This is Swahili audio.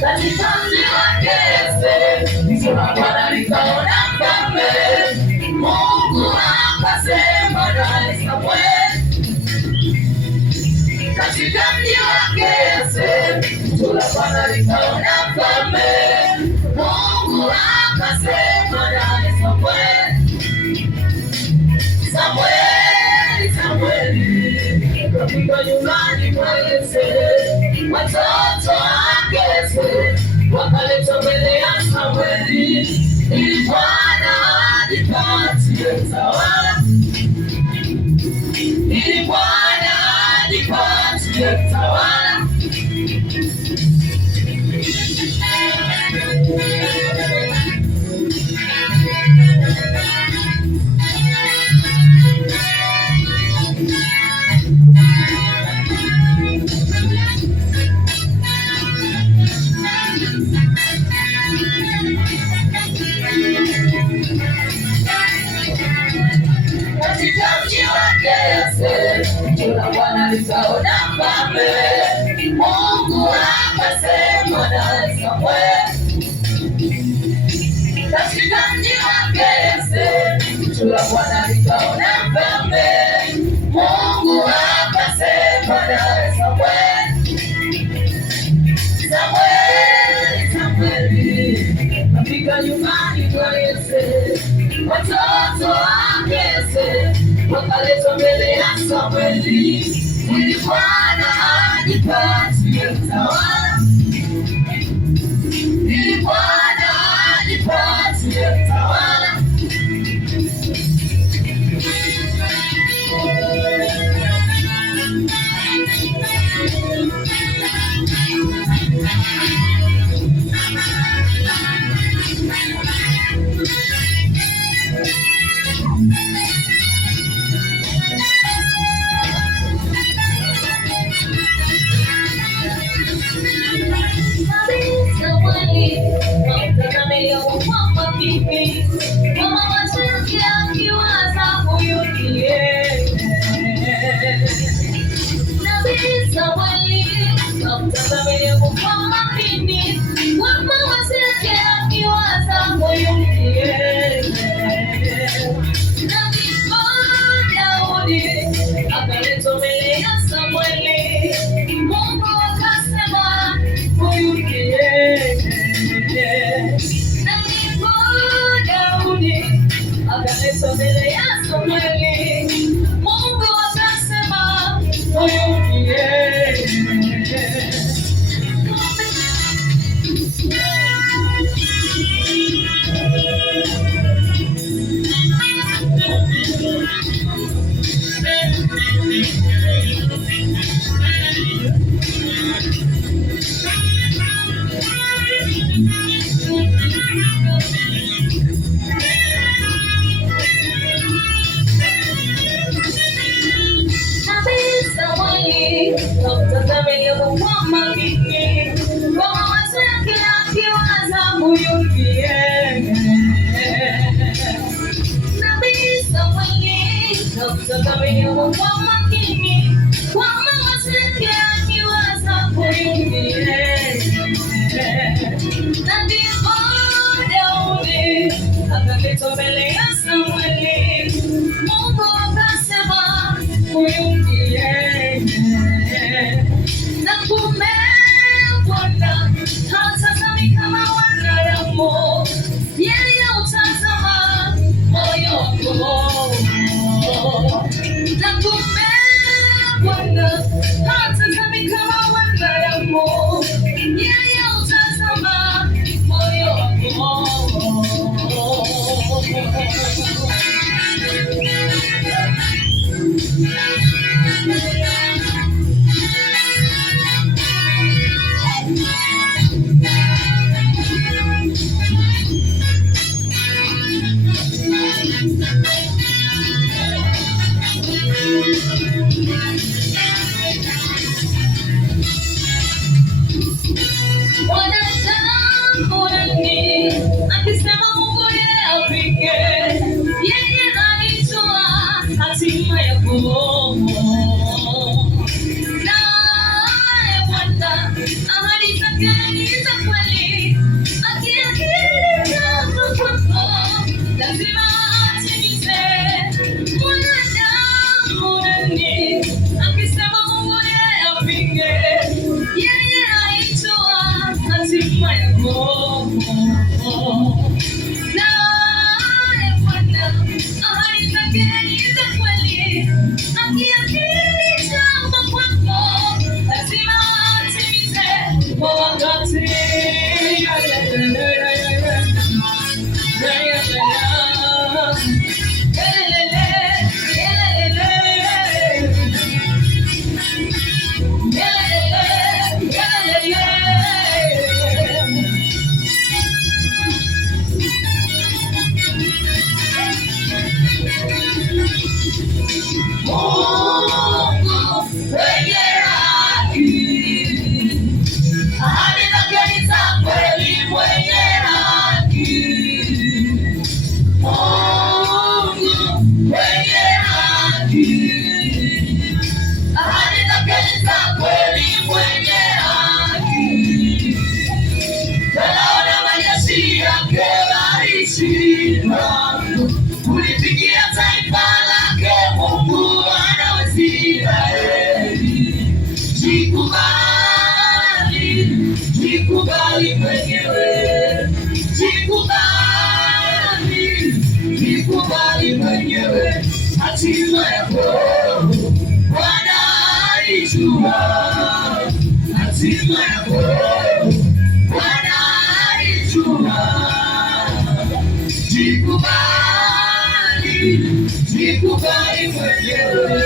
Katika mji wake Yesu, Bwana nikaona mfalme. Mungu akasema na Samueli. Katika mji wake Yesu, Bwana nikaona mfalme. Mungu akasema na Samueli. Samueli, Samueli, katika nyumbani mwa Yese, watoto wake wakaletwa mbele ya Samueli, ili Bwana ajipatie utawala, ili Bwana ajipatie utawala. Katika mji wake Yese, Bwana nikaona mfalme. Mungu akasema na Samueli. Katika mji wake Yese, Bwana nikaona mfalme. Mungu akasema na Samueli. Samueli, Samueli, katika nyumbani mwa Yese, watoto wake wakaletwa mbele ya Samueli, ili Bwana ajipatie utawala, ili Bwana ajipatie utawala. Wanadamu nani akisema Mungu yeye apige, yeye anijua hatima yako. Naye Bwana ahadi zake ni za kweli, akiahidi jambo kwako lazima atimize. Wanadamu nani akisema Mungu yeye apige, yeye anijua hatima yako. Naye Bwana ahadi zake ni za kweli, akiahidi jambo kwako lazima atimize kwa wakati. Mungu mwenye haki, ahadi zake ni za kweli, mwenye haki. Mungu mwenye haki, ahadi zake ni za kweli, mwenye haki. Tunaona majeshi yake walishinda kulipigia taifa lake. Mungu anaweza. Jikubali mwenyewe, jikubali mwenyewe, hatima yako Bwana alijua, hatima yako Bwana alijua. Jikubali mwenyewe.